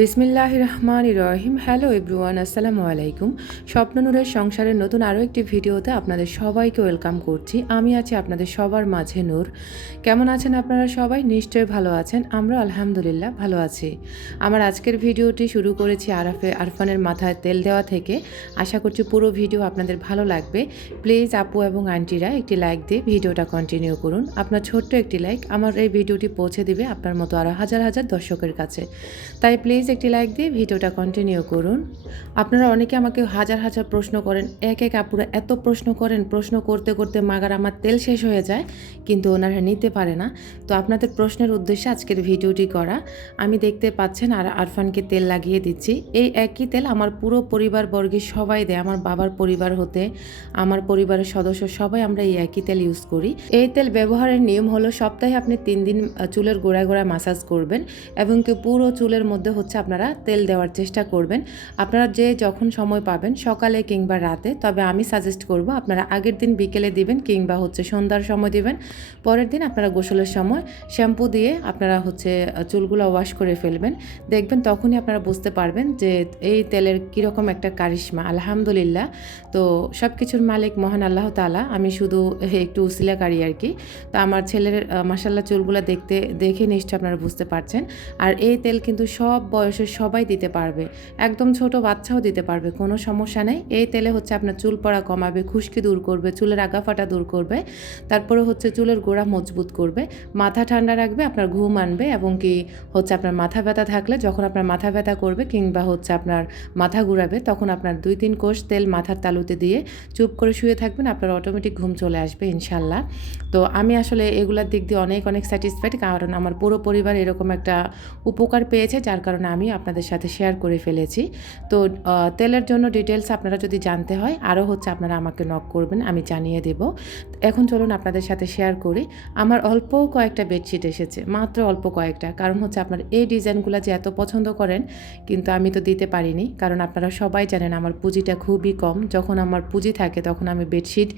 বিসমিল্লাহির রহমানির রহিম। Hello everyone, আসসালামু আলাইকুম। স্বপ্ননূরের সংসারের নতুন আরও একটি ভিডিওতে আপনাদের সবাইকে ওয়েলকাম করছি। আমি আছি আপনাদের সবার মাঝে নূর। কেমন আছেন আপনারা সবাই? নিশ্চয়ই ভালো আছেন। আমরা আলহামদুলিল্লাহ ভালো আছি। আমার আজকের ভিডিওটি শুরু করেছি আরফানের মাথায় তেল দেওয়া থেকে। আশা করছি পুরো ভিডিও আপনাদের ভালো লাগবে। প্লিজ আপু এবং আন্টিরা একটি লাইক দিয়ে ভিডিওটা কন্টিনিউ করুন। আপনার ছোট্ট একটি লাইক আমার এই ভিডিওটি পৌঁছে দিবে আপনার মতো আরও হাজার হাজার দর্শকের কাছে। তাই প্লিজ একটি লাইক দিয়ে ভিডিওটা কন্টিনিউ করুন। আপনারা অনেকে আমাকে হাজার হাজার প্রশ্ন করেন, এক এক আপুরা এত প্রশ্ন করেন, প্রশ্ন করতে করতে মাগার আমার তেল শেষ হয়ে যায়, কিন্তু ওনারা নিতে পারে না। তো আপনাদের প্রশ্নের উদ্দেশ্যে আজকের ভিডিওটি করা। আমি দেখতে পাচ্ছেন আর আরফানকে তেল লাগিয়ে দিচ্ছি। এই একই তেল আমার পুরো পরিবারবর্গের সবাই দেয়। আমার বাবার পরিবার হতে আমার পরিবারের সদস্য সবাই আমরা এই একই তেল ইউজ করি। এই তেল ব্যবহারের নিয়ম হলো সপ্তাহে আপনি 3 দিন চুলের গোড়ায় গোড়ায় মাসাজ করবেন এবং কি পুরো চুলের মধ্যে হচ্ছে আপনারা তেল দেওয়ার চেষ্টা করবেন। আপনারা যে যখন সময় পাবেন, সকালে কিংবা রাতে, তবে আমি সাজেস্ট করব আপনারা আগের দিন বিকেলে দিবেন কিংবা হচ্ছে সন্ধ্যার সময় দিবেন। পরের দিন আপনারা গোসলের সময় শ্যাম্পু দিয়ে আপনারা হচ্ছে চুলগুলো ওয়াশ করে ফেলবেন। দেখবেন তখনই আপনারা বুঝতে পারবেন যে এই তেলের কীরকম একটা কারিশমা। আলহামদুলিল্লাহ। তো সব কিছুর মালিক মহান আল্লাহ তাআলা। আমি শুধু একটু উসিলাকারী আর কি। তো আমার ছেলের মাশাআল্লাহ চুলগুলো দেখে নিশ্চয় আপনারা বুঝতে পারছেন। আর এই তেল কিন্তু সব বয়সের সবাই দিতে পারবে, একদম ছোট বাচ্চাও দিতে পারবে, কোনো সমস্যা নেই। এই তেলে হচ্ছে আপনার চুল পড়া কমাবে, খুশকি দূর করবে, চুলের আগা ফাটা দূর করবে, তারপরে হচ্ছে চুলের গোড়া মজবুত করবে, মাথা ঠান্ডা রাখবে, আপনার ঘুম আনবে এবং কি হচ্ছে আপনার মাথা ব্যথা থাকলে যখন আপনার মাথা ব্যথা করবে কিংবা হচ্ছে আপনার মাথা ঘুরাবে, তখন আপনার 2-3 কোষ তেল মাথার তালুতে দিয়ে চুপ করে শুয়ে থাকবেন, আপনার অটোমেটিক ঘুম চলে আসবে ইনশাল্লাহ। তো আমি আসলে এগুলোর দিক দিয়ে অনেক অনেক স্যাটিসফাইড, কারণ আমার পুরো পরিবার এরকম একটা উপকার পেয়েছে, যার কারণে আমি আপনাদের সাথে শেয়ার করে ফেলেছি। তো তেলের জন্য ডিটেলস আপনারা যদি জানতে হয় আরও হচ্ছে আপনারা আমাকে নক করবেন, আমি জানিয়ে দেব। এখন চলুন আপনাদের সাথে শেয়ার করি। আমার অল্প কয়েকটা বেডশিট এসেছে, মাত্র অল্প কয়েকটা, কারণ হচ্ছে আপনার এই ডিজাইনগুলো যে এত পছন্দ করেন, কিন্তু আমি তো দিতে পারিনি, কারণ আপনারা সবাই জানেন আমার পুঁজিটা খুবই কম। যখন আমার পুঁজি থাকে তখন আমি বেডশিট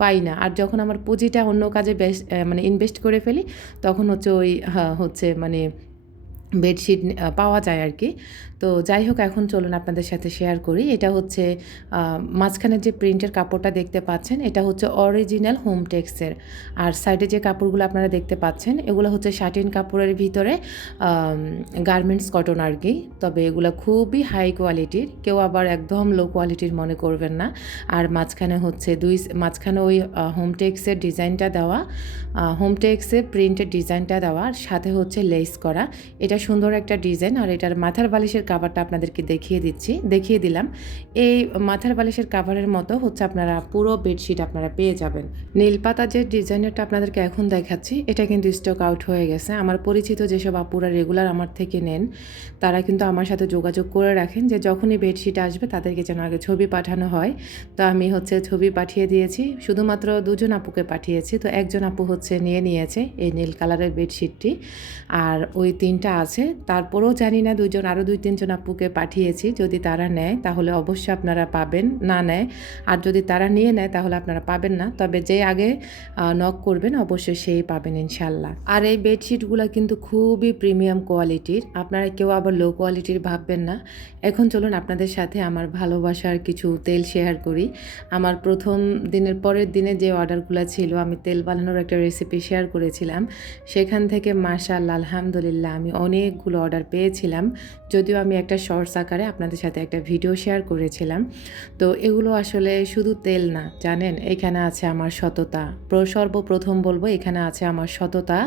পাই না, আর যখন আমার পুঁজিটা অন্য কাজে মানে ইনভেস্ট করে ফেলি, তখন হচ্ছে ওই হচ্ছে মানে বেডশিট পাওয়া যায় আর কি। তো যাই হোক, এখন চলুন আপনাদের সাথে শেয়ার করি। এটা হচ্ছে মাঝখানে যে প্রিন্টের কাপড়টা দেখতে পাচ্ছেন, এটা হচ্ছে অরিজিনাল হোমটেক্সের। আর সাইডে যে কাপড়গুলো আপনারা দেখতে পাচ্ছেন, এগুলো হচ্ছে শাটিন কাপড়ের ভিতরে গার্মেন্টস কটন আর কি। তবে এগুলো খুবই হাই কোয়ালিটির, কেউ আবার একদম লো কোয়ালিটির মনে করবেন না। আর মাঝখানে হচ্ছে মাঝখানে ওই হোমটেক্সের ডিজাইনটা দেওয়া, হোমটেক্সের প্রিন্টের ডিজাইনটা দেওয়া, আর সাথে হচ্ছে লেস করা। এটা সুন্দর একটা ডিজাইন। আর এটার মাথার বালিশের কাভারটা আপনাদেরকে দেখিয়ে দিলাম। এই মাথার বালিশের কাভারের মতো হচ্ছে আপনারা পুরো বেডশিট আপনারা পেয়ে যাবেন। নীলপাতা যে ডিজাইনারটা আপনাদেরকে এখন দেখাচ্ছি, এটা কিন্তু স্টক আউট হয়ে গেছে। আমার পরিচিত যেসব আপুরা রেগুলার আমার থেকে নেন, তারা কিন্তু আমার সাথে যোগাযোগ করে রাখেন যে যখনই বেডশিট আসবে তাদেরকে যেন আগে ছবি পাঠানো হয়। তো আমি হচ্ছে ছবি পাঠিয়ে দিয়েছি, শুধুমাত্র 2 জন আপুকে পাঠিয়েছি। তো একজন আপু হচ্ছে নিয়েছে এই নীল কালারের বেডশিটটি, আর ওই 3টা আছে। তারপরেও জানি না, আরও 2-3 জন আপুকে পাঠিয়েছি, যদি তারা নেয় তাহলে অবশ্যই আপনারা পাবেন, না নেয় আর যদি তারা নিয়ে নেয় তাহলে আপনারা পাবেন না। তবে যে আগে নক করবেন অবশ্যই সেই পাবেন ইনশাল্লাহ। আর এই বেডশিটগুলো কিন্তু খুবই প্রিমিয়াম কোয়ালিটির, আপনারা কেউ আবার লো কোয়ালিটির ভাববেন না। এখন চলুন আপনাদের সাথে আমার ভালোবাসার কিছু তেল শেয়ার করি। আমার প্রথম দিনের পরের দিনে যে অর্ডারগুলো ছিল, আমি তেল বানানোর একটা রেসিপি শেয়ার করেছিলাম, সেখান থেকে মাশাআল্লাহ আলহামদুলিল্লাহ আমি অনেকগুলো অর্ডার পেয়েছিলাম। যদিও আমি একটা শর্টস আকারে আপনাদের সাথে একটা ভিডিও শেয়ার করেছিলাম। তো এগুলো আসলে শুধু তেল না, জানেন, এখানে আছে আমার সততা। সর্বপ্রথম বলবো, এখানে আছে আমার সততা,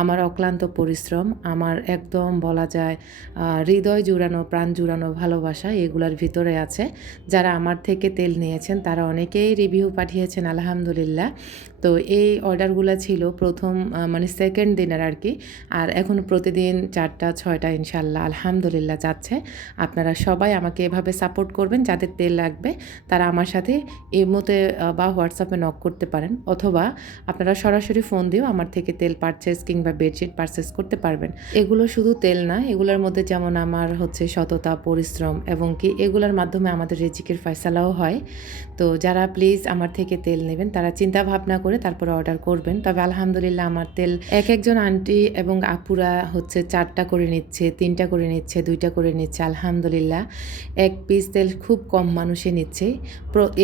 আমার অক্লান্ত পরিশ্রম, আমার একদম বলা যায় হৃদয় জুড়ানো, প্রাণ জুড়ানো ভালোবাসা এগুলোর ভিতরে আছে। যারা আমার থেকে তেল নিয়েছেন তারা অনেকেই রিভিউ পাঠিয়েছেন আলহামদুলিল্লাহ। তো এই অর্ডারগুলো ছিল প্রথম মানে সেকেন্ড দিনের আর কি। আর এখন প্রতিদিন 4টা-6টা ইনশাল্লাহ আলহামদুলিল্লাহ যাচ্ছে। আপনারা সবাই আমাকে এভাবে সাপোর্ট করবেন। যাদের তেল লাগবে তারা আমার সাথে ইমোতে বা হোয়াটসঅ্যাপে নক করতে পারেন, অথবা আপনারা সরাসরি ফোন দিয়েও আমার থেকে তেল পারচেস কিংবা বেডশিট পারচেস করতে পারবেন। এগুলো শুধু তেল না, এগুলোর মধ্যে যেমন আমার হচ্ছে সততা, পরিশ্রম এবং কি এগুলোর মাধ্যমে আমাদের রিজিকের ফয়সালাও হয়। তো যারা প্লিজ আমার থেকে তেল নেবেন তারা চিন্তা ভাবনা করে করে তারপরে অর্ডার করবেন। তবে আলহামদুলিল্লাহ আমার তেল একজন আন্টি এবং আপুরা হচ্ছে 4টা করে নিচ্ছে, 3টা করে নিচ্ছে, 2টা করে নিচ্ছে। আলহামদুলিল্লাহ 1 পিস তেল খুব কম মানুষই নিচ্ছে।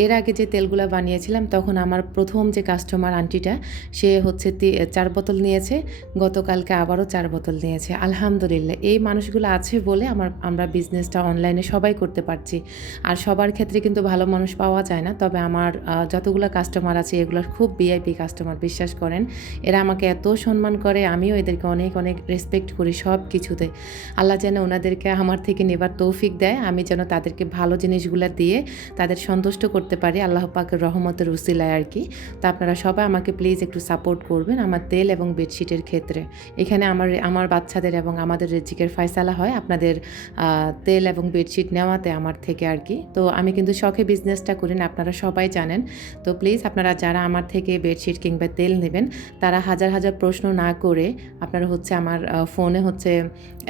এর আগে যে তেলগুলা বানিয়েছিলাম তখন আমার প্রথম যে কাস্টমার আন্টিটা সে হচ্ছে 4 বোতল নিয়েছে, গতকালকে আবারও 4 বোতল নিয়েছে। আলহামদুলিল্লাহ এই মানুষগুলো আছে বলে আমরা বিজনেসটা অনলাইনে সবাই করতে পারছি। আর সবার ক্ষেত্রে কিন্তু ভালো মানুষ পাওয়া যায় না। তবে আমার যতগুলো কাস্টমার আছে এগুলোর খুব ভিআইপি কাস্টমার, বিশ্বাস করেন। এরা আমাকে এত সম্মান করে, আমিও এদেরকে অনেক অনেক রেসপেক্ট করি সব কিছুতে। আল্লাহ যেন ওনাদেরকে আমার থেকে নেবার তৌফিক দেয়, আমি যেন তাদেরকে ভালো জিনিসগুলো দিয়ে তাদের সন্তুষ্ট করতে পারি আল্লাহ পাকের রহমতের উসিলায় আর কি। তো আপনারা সবাই আমাকে প্লিজ একটু সাপোর্ট করবেন আমার তেল এবং বেডশিটের ক্ষেত্রে। এখানে আমার বাচ্চাদের এবং আমাদের রিজিকের ফয়সালা হয় আপনাদের তেল এবং বেডশিট নেওয়াতে আমার থেকে আর কি। তো আমি কিন্তু শখে বিজনেসটা করি না, আপনারা সবাই জানেন। তো প্লিজ আপনারা যারা আমার থেকে বেডশিট কিংবা তেল নেবেন তারা হাজার হাজার প্রশ্ন না করে আপনারা হচ্ছে আমার ফোনে হচ্ছে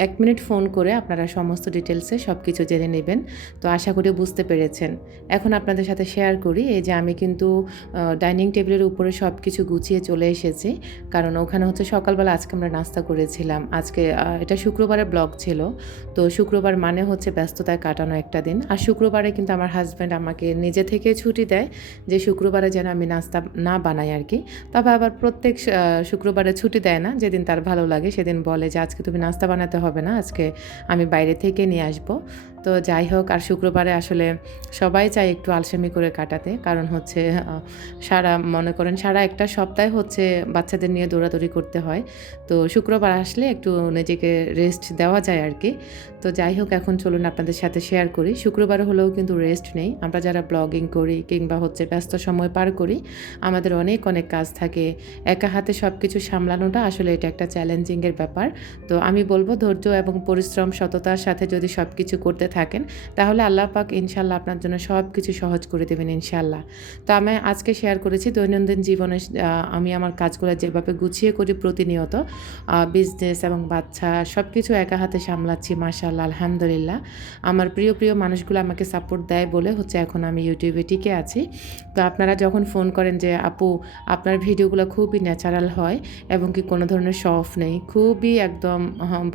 1 মিনিট ফোন করে আপনারা সমস্ত ডিটেলসে সব কিছু জেনে নেবেন। তো আশা করি বুঝতে পেরেছেন। এখন আপনাদের সাথে শেয়ার করি, এই যে আমি কিন্তু ডাইনিং টেবিলের উপরে সব কিছু গুছিয়ে চলে এসেছি, কারণ ওখানে হচ্ছে সকালবেলা আজকে আমরা নাস্তা করেছিলাম। আজকে এটা শুক্রবারের ব্লগ ছিল। তো শুক্রবার মানে হচ্ছে ব্যস্ততায় কাটানো একটা দিন। আর শুক্রবারে কিন্তু আমার হাজব্যান্ড আমাকে নিজে থেকে ছুটি দেয় যে শুক্রবারে যেন আমি নাস্তা না বানাই আর কি। তবে আবার প্রত্যেক শুক্রবারে ছুটি দেয় না, যেদিন তার ভালো লাগে সেদিন বলে যে আজকে তুমি নাস্তা বানাতে হবে না, আজকে আমি বাইরে থেকে নিয়ে আসবো। তো যাই হোক, আর শুক্রবারে আসলে সবাই চায় একটু আলসেমি করে কাটাতে, কারণ হচ্ছে মনে করেন সারা একটা সপ্তাহে হচ্ছে বাচ্চাদের নিয়ে দৌড়াদৌড়ি করতে হয়। তো শুক্রবার আসলে একটু নিজেকে রেস্ট দেওয়া যায় আর কি। তো যাই হোক, এখন চলুন আপনাদের সাথে শেয়ার করি। শুক্রবার হলেও কিন্তু রেস্ট নেই। আমরা যারা ব্লগিং করি কিংবা হচ্ছে ব্যস্ত সময় পার করি, আমাদের অনেক অনেক কাজ থাকে। একা হাতে সব কিছু সামলানোটা আসলে এটা একটা চ্যালেঞ্জিংয়ের ব্যাপার। তো আমি বলবো ধৈর্য এবং পরিশ্রম সততার সাথে যদি সব কিছু করতে থাকেন তাহলে আল্লাহ পাক ইনশাল্লাহ আপনার জন্য সব কিছু সহজ করে দেবেন ইনশাল্লাহ। তো আমি আজকে শেয়ার করেছি দৈনন্দিন জীবনে আমি আমার কাজগুলো যেভাবে গুছিয়ে করি প্রতিনিয়ত, বিজনেস এবং বাচ্চা সব কিছু একা হাতে সামলাচ্ছি মাশাআল্লাহ আলহামদুলিল্লাহ। আমার প্রিয় প্রিয় মানুষগুলো আমাকে সাপোর্ট দেয় বলে হচ্ছে এখন আমি ইউটিউবে টিকে আছি। তো আপনারা যখন ফোন করেন যে আপু আপনার ভিডিওগুলো খুবই ন্যাচারাল হয় এবং কি কোনো ধরনের শো অফ নেই, খুবই একদম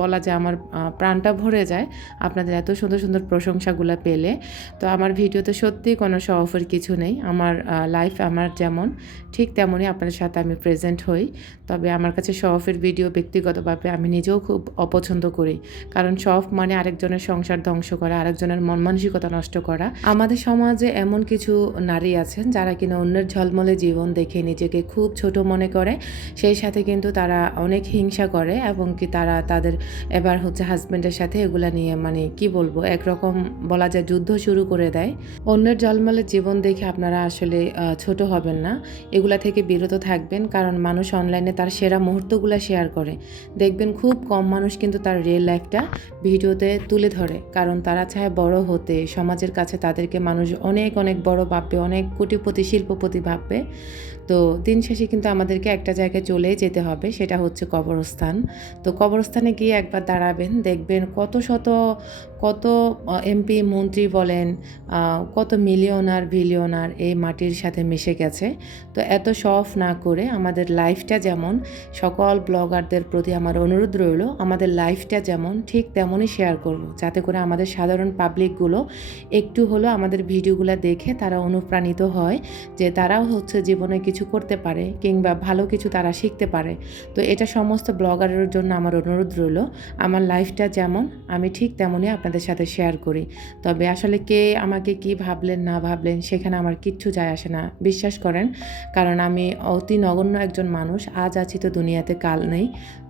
বলা যায় আমার প্রাণটা ভরে যায় আপনাদের এত সুন্দর সুন্দর প্রশংসাগুলো পেলে। তো আমার ভিডিওতে সত্যি কোনো শো অফের কিছু নেই। আমার লাইফ আমার যেমন ঠিক তেমনই আপনাদের সাথে আমি প্রেজেন্ট হই। তবে আমার কাছে শো অফের ভিডিও ব্যক্তিগতভাবে আমি নিজেও খুব অপছন্দ করি, কারণ শো অফ মানে আরেকজনের সংসার ধ্বংস করা, আরেকজনের মন মানসিকতা নষ্ট করা। আমাদের সমাজে এমন কিছু নারী আছেন যারা কিনা অন্যের ঝলমলে জীবন দেখে নিজেকে খুব ছোট মনে করে, সেই সাথে কিন্তু তারা অনেক হিংসা করে এবং কি তারা তাদের এবার হচ্ছে হাজব্যান্ডের সাথে এগুলা নিয়ে মানে কি বলবো একরকম বলা যায় যুদ্ধ শুরু করে দেয়। অন্যের ঝলমলে জীবন দেখে আপনারা আসলে ছোট হবেন না, এগুলা থেকে বিরত থাকবেন, কারণ মানুষ অনলাইনে তার সেরা মুহূর্তগুলো শেয়ার করে। দেখবেন খুব কম মানুষ কিন্তু তার রিয়েল লাইফটা ভিডিওতে তুলে ধরে, কারণ তারা চায় বড় হতে, সমাজের কাছে তাদেরকে মানুষ অনেক অনেক বড় ভাববে, অনেক কোটিপতি শিল্পপতি ভাববে। তো দিন শেষে কিন্তু আমাদেরকে একটা জায়গায় চলেই যেতে হবে, সেটা হচ্ছে কবরস্থান। তো কবরস্থানে গিয়ে একবার দাঁড়াবেন, দেখবেন কত এমপি মন্ত্রী বলেন, কত মিলিয়নার বিলিয়নার এই মাটির সাথে মিশে গেছে। তো এত শো অফ না করে আমাদের লাইফটা যেমন, সকল ব্লগারদের প্রতি আমার অনুরোধ রইল আমাদের লাইফটা যেমন ঠিক তেমনই শেয়ার করব, যাতে করে আমাদের সাধারণ পাবলিকগুলো একটু হলেও আমাদের ভিডিওগুলো দেখে তারা অনুপ্রাণিত হয় যে তারাও হচ্ছে জীবনে কিছু করতে পারে কিংবা ভালো কিছু তারা শিখতে পারে। তো এটা সমস্ত ব্লগারের জন্য আমার অনুরোধ রইল, আমার লাইফটা যেমন আমি ঠিক তেমনই আপনাদের সাথে শেয়ার করি। তবে আসলে কে আমাকে কি ভাবলেন না ভাবলেন সেখানে আমার কিচ্ছু যায় আসে না, বিশ্বাস করেন, কারণ আমি অতি নগণ্য একজন মানুষ, আজ আছি তো দুনিয়াতে কাল নেই।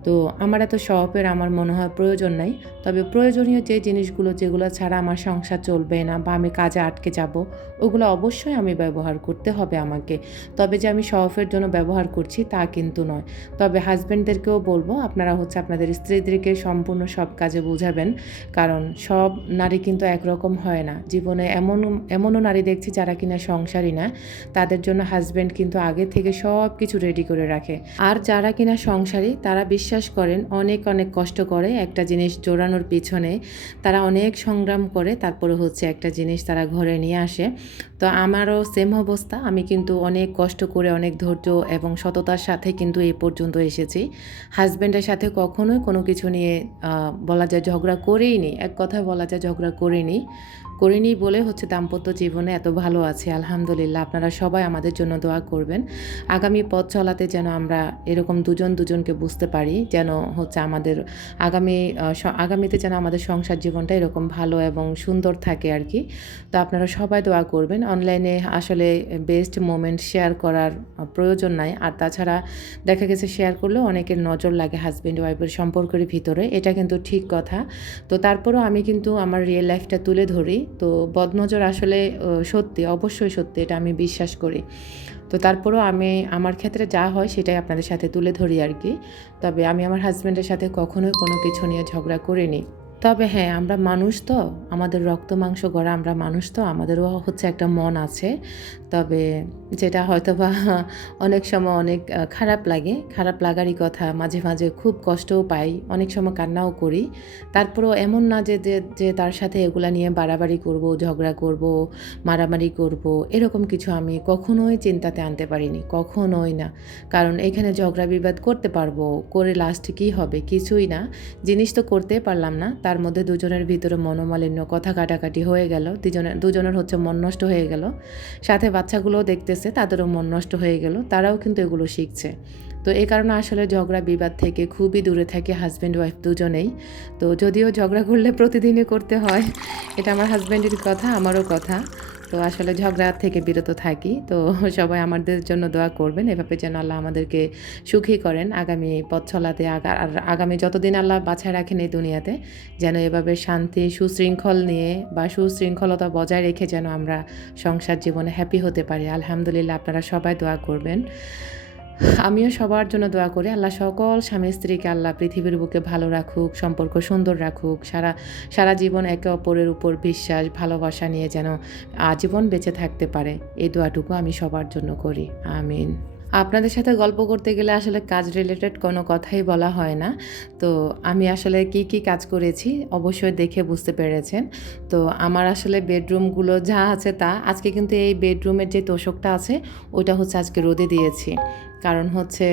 তো আমার এত শখের আমার মনে হয় প্রয়োজন নাই। তবে প্রয়োজনীয় যে জিনিসগুলো যেগুলো ছাড়া আমার সংসার চলবে না বা আমি কাজে আটকে যাব, ওগুলো অবশ্যই আমি ব্যবহার করতে হবে আমাকে। তবে যে আমি শখের জন্য ব্যবহার করছি তা কিন্তু নয়। তবে হাজব্যান্ডদেরকেও বলবো আপনারা হচ্ছে আপনাদের স্ত্রীদেরকে সম্পূর্ণ সব কাজে বোঝাবেন, কারণ সব নারী কিন্তু একরকম হয় না। জীবনে এমনও নারী দেখছি যারা কিনা সংসারী না, তাদের জন্য হাজব্যান্ড কিন্তু আগে থেকে সব কিছু রেডি করে রাখে। আর যারা কিনা সংসারী তারা বিশ্বাস করেন অনেক অনেক কষ্ট করে একটা জিনিস জোড়ানোর পিছনে, তারা অনেক সংগ্রাম করে তারপরে হচ্ছে একটা জিনিস তারা ঘরে নিয়ে আসে। তো আমারও সেম অবস্থা, আমি কিন্তু অনেক কষ্ট করে অনেক ধৈর্য এবং সততার সাথে কিন্তু এই পর্যন্ত এসেছি। হাজব্যান্ডের সাথে কখনোই কোনো কিছু নিয়ে বলা যায় ঝগড়া করেই নি, এক কথায় বলা যায় ঝগড়া করিনি বলে হচ্ছে দাম্পত্য জীবনে এত ভালো আছে আলহামদুলিল্লাহ। আপনারা সবাই আমাদের জন্য দোয়া করবেন, আগামী পথ চলাতে যেন আমরা এরকম দুজনকে বুঝতে পারি, যেন হচ্ছে আমাদের আগামীতে যেন আমাদের সংসার জীবনটা এরকম ভালো এবং সুন্দর থাকে আর কি। তো আপনারা সবাই দোয়া করবেন। অনলাইনে আসলে বেস্ট মোমেন্ট শেয়ার করার প্রয়োজন নাই, আর তাছাড়া দেখা গেছে শেয়ার করলেও অনেকের নজর লাগে হাজব্যান্ড ওয়াইফের সম্পর্কের ভিতরে, এটা কিন্তু ঠিক কথা। তো তারপরেও আমি কিন্তু আমার রিয়েল লাইফটা তুলে ধরি। তো বদনজর আসলে সত্যি, অবশ্যই সত্যি, এটা আমি বিশ্বাস করি। তো তারপরেও আমি আমার ক্ষেত্রে যা হয় সেটাই আপনাদের সাথে তুলে ধরি আর কি। তবে আমি আমার হাজব্যান্ডের সাথে কখনোই কোনো কিছু নিয়ে ঝগড়া করিনি। তবে হ্যাঁ, আমরা মানুষ তো, আমাদের রক্ত মাংস গড়া আমরা মানুষ তো, আমাদেরও হচ্ছে একটা মন আছে। তবে যেটা হয়তো বা অনেক সময় অনেক খারাপ লাগারই কথা, মাঝে মাঝে খুব কষ্টও পাই, অনেক সময় কান্নাও করি। তারপরেও এমন না যে তার সাথে এগুলা নিয়ে বাড়াবাড়ি করব, ঝগড়া করব, মারামারি করব, এরকম কিছু আমি কখনোই চিন্তাতে আনতে পারিনি, কখনোই না। কারণ এখানে ঝগড়া বিবাদ করতে পারবো, করে লাস্টে কী হবে? কিছুই না, জিনিস তো করতেই পারলাম না। তার মধ্যে দুজনের ভিতরে মনোমালিন্য, কথা কাটাকাটি হয়ে গেল, দুজনের হচ্ছে মন নষ্ট হয়ে গেল। সাথে বাচ্চাগুলোও দেখতেছে, তাদেরও মন নষ্ট হয়ে গেল, তারাও কিন্তু এগুলো শিখছে। তো এই কারণে আসলে ঝগড়া বিবাদ থেকে খুবই দূরে থাকে হাজব্যান্ড ওয়াইফ দুজনেই। তো যদিও ঝগড়া করলে প্রতিদিনই করতে হয়, এটা আমার হাজব্যান্ডের কথা, আমারও কথা। তো আসলে ঝগড়া থেকে বিরত থাকি। তো সবাই আমাদের জন্য দোয়া করবেন, এভাবে যেন আল্লাহ আমাদেরকে সুখী করেন আগামী পথ চলাতে, আর আগামী যতদিন আল্লাহ বাছায় রাখেন এই দুনিয়াতে, যেন এভাবে শান্তি সুশৃঙ্খলতা বজায় রেখে যেন আমরা সংসার জীবনে হ্যাপি হতে পারি। আলহামদুলিল্লাহ, আপনারা সবাই দোয়া করবেন। আমিও সবার জন্য দোয়া করি, আল্লাহ সকল স্বামী স্ত্রীকে আল্লাহ পৃথিবীর বুকে ভালো রাখুক, সম্পর্ক সুন্দর রাখুক, সারা জীবন একে অপরের উপর বিশ্বাস ভালোবাসা নিয়ে যেন আজীবন বেঁচে থাকতে পারে। এই দোয়াটুকু আমি সবার জন্য করি, আমিন। আপনাদের সাথে গল্প করতে গেলে আসলে কাজ রিলেটেড কোনো কথাই বলা হয় না। তো আমি আসলে কি কাজ করেছি অবশ্যই দেখে বুঝতে পেরেছেন। তো আমার আসলে বেডরুমগুলো যা আছে তা, আজকে কিন্তু এই বেডরুমের যে তোশকটা আছে ওইটা হচ্ছে আজকে রোদে দিয়েছি। কারণ হচ্ছে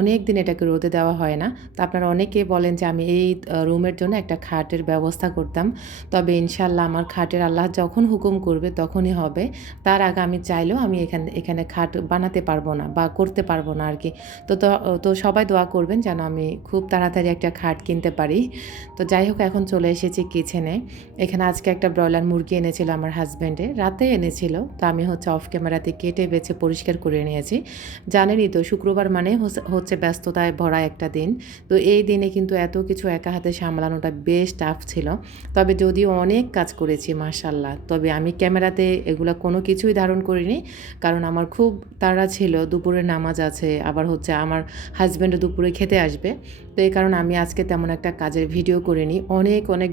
অনেক দিন এটাকে রোদে দেওয়া হয় না। তো আপনারা অনেকেই বলেন যে আমি এই রুমের জন্য একটা খাটের ব্যবস্থা করতাম। তবে ইনশাআল্লাহ আমার খাটের আল্লাহ যখন হুকুম করবে তখনই হবে। তার আগে আমি চাইলেও আমি এখানে খাট বানাতে পারবো না বা করতে পারবো না আর কি। তো সবাই দোয়া করবেন যেন আমি খুব তাড়াতাড়ি একটা খাট কিনতে পারি। তো যাই হোক, এখন চলে এসেছি কিচেনে। এখানে আজকে একটা ব্রয়লার মুরগি এনেছিল আমার হাজব্যান্ডে, রাতে এনেছিল। তো আমি হচ্ছে অফ ক্যামেরাতে কেটে বেছে পরিষ্কার করে নিয়েছি। জানেনই তো শুক্রবার মানে হচ্ছে ব্যস্ততায় ভরা একটা দিন। তো এই দিনে কিন্তু এত কিছু একা হাতে সামলানোটা বেশ টাফ ছিল। তবে যদিও অনেক কাজ করেছি মাশাআল্লাহ, তবে আমি ক্যামেরাতে এগুলো কোনো কিছুই ধারণ করিনি, কারণ আমার খুব তাড়া ছিল, দুপুরে নামাজ আছে, আবার হচ্ছে আমার হাজব্যান্ডও দুপুরে খেতে আসবে। তো এই কারণে আমি আজকে তেমন একটা কাজের ভিডিও করিনি, অনেক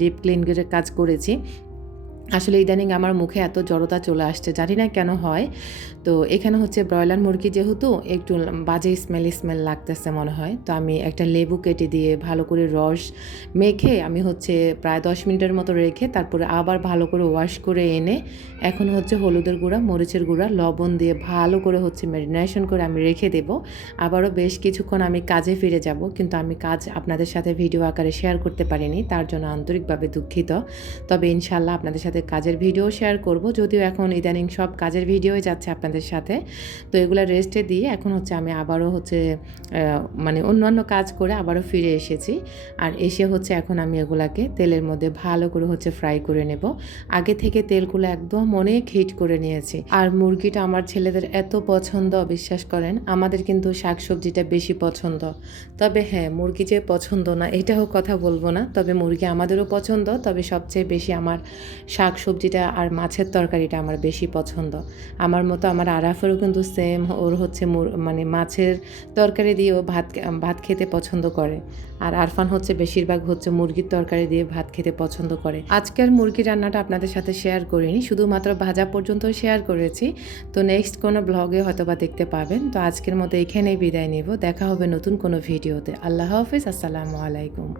ডিপ ক্লিন করে কাজ করেছি। আসলে ইদানিং আমার মুখে এত জড়তা চলে আসছে, জানি না কেন হয়। তো এখানে হচ্ছে ব্রয়লার মুরগি যেহেতু একটু বাজে স্মেল লাগতেছে মনে হয়। তো আমি একটা লেবু কেটে দিয়ে ভালো করে রস মেখে আমি হচ্ছে প্রায় 10 মিনিটের মতো রেখে তারপরে আবার ভালো করে ওয়াশ করে এনে এখন হচ্ছে হলুদের গুঁড়া, মরিচের গুঁড়া, লবণ দিয়ে ভালো করে হচ্ছে ম্যারিনেশন করে আমি রেখে দেব। আবারও বেশ কিছুক্ষণ আমি কাজে ফিরে যাব, কিন্তু আমি কাজ আপনাদের সাথে ভিডিও আকারে শেয়ার করতে পারিনি, তার জন্য আন্তরিকভাবে দুঃখিত। তবে ইনশাআল্লাহ আপনাদের সাথে কাজের ভিডিও শেয়ার করব, যদিও এখন ইদানিং সব কাজের ভিডিওই যাচ্ছে আপনাদের সাথে। তো এগুলো রেস্টে দিয়ে এখন হচ্ছে আমি আবারও হচ্ছে মানে অন্যান্য কাজ করে আবারও ফিরে এসেছি। আর এসে হচ্ছে এখন আমি এগুলাকে তেলের মধ্যে ভালো করে হচ্ছে ফ্রাই করে নেব। আগে থেকে তেলগুলো একদম অনেক হিট করে নিয়েছি। আর মুরগিটা আমার ছেলেদের এত পছন্দ, বিশ্বাস করেন, আমাদের কিন্তু শাকসবজিটা বেশি পছন্দ। তবে হ্যাঁ, মুরগি যে পছন্দ না এটাও কথা বলবো না, তবে মুরগি আমাদেরও পছন্দ, তবে সবচেয়ে বেশি আমার শাক সবজিটা আর মাছের তরকারিটা আমার বেশি পছন্দ। আমার মতো আমার আরাফেরও কিন্তু সেম, ওর হচ্ছে মানে মাছের তরকারি দিয়েও ভাত খেতে পছন্দ করে। আর আরফান হচ্ছে বেশিরভাগ হচ্ছে মুরগির তরকারি দিয়ে ভাত খেতে পছন্দ করে। আজকের মুরগি রান্নাটা আপনাদের সাথে শেয়ার করিনি, শুধুমাত্র ভাজা পর্যন্ত শেয়ার করেছি। তো নেক্সট কোনো ব্লগে হয়তোবা দেখতে পাবেন। তো আজকের মতো এখানেই বিদায় নেব, দেখা হবে নতুন কোনো ভিডিওতে। আল্লাহ হাফিজ, আসসালামু আলাইকুম।